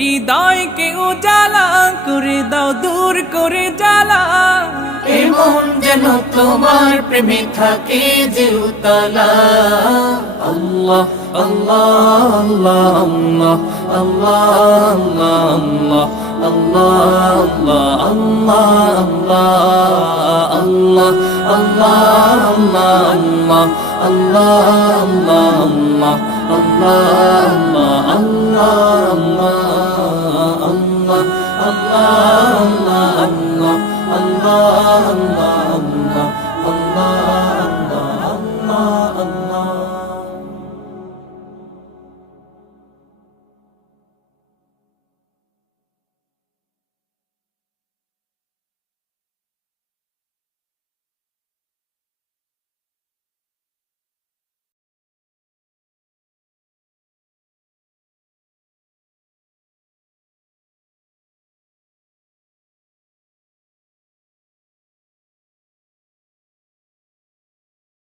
হৃদয়কে উজালা করে দাও, দূর করে জ্বালা। এমন যেন তোমার প্রেমে থাকে যে উতলা। আল্লাহ আল্লাহ আল্লাহ আল্লাহ আল্লাহ আল্লাহ আল্লাহ আল্লাহ আল্লাহ আল্লাহ আল্লাহ আল্লাহ আল্লাহ আল্লাহ আল্লাহ আল্লাহ আল্লাহ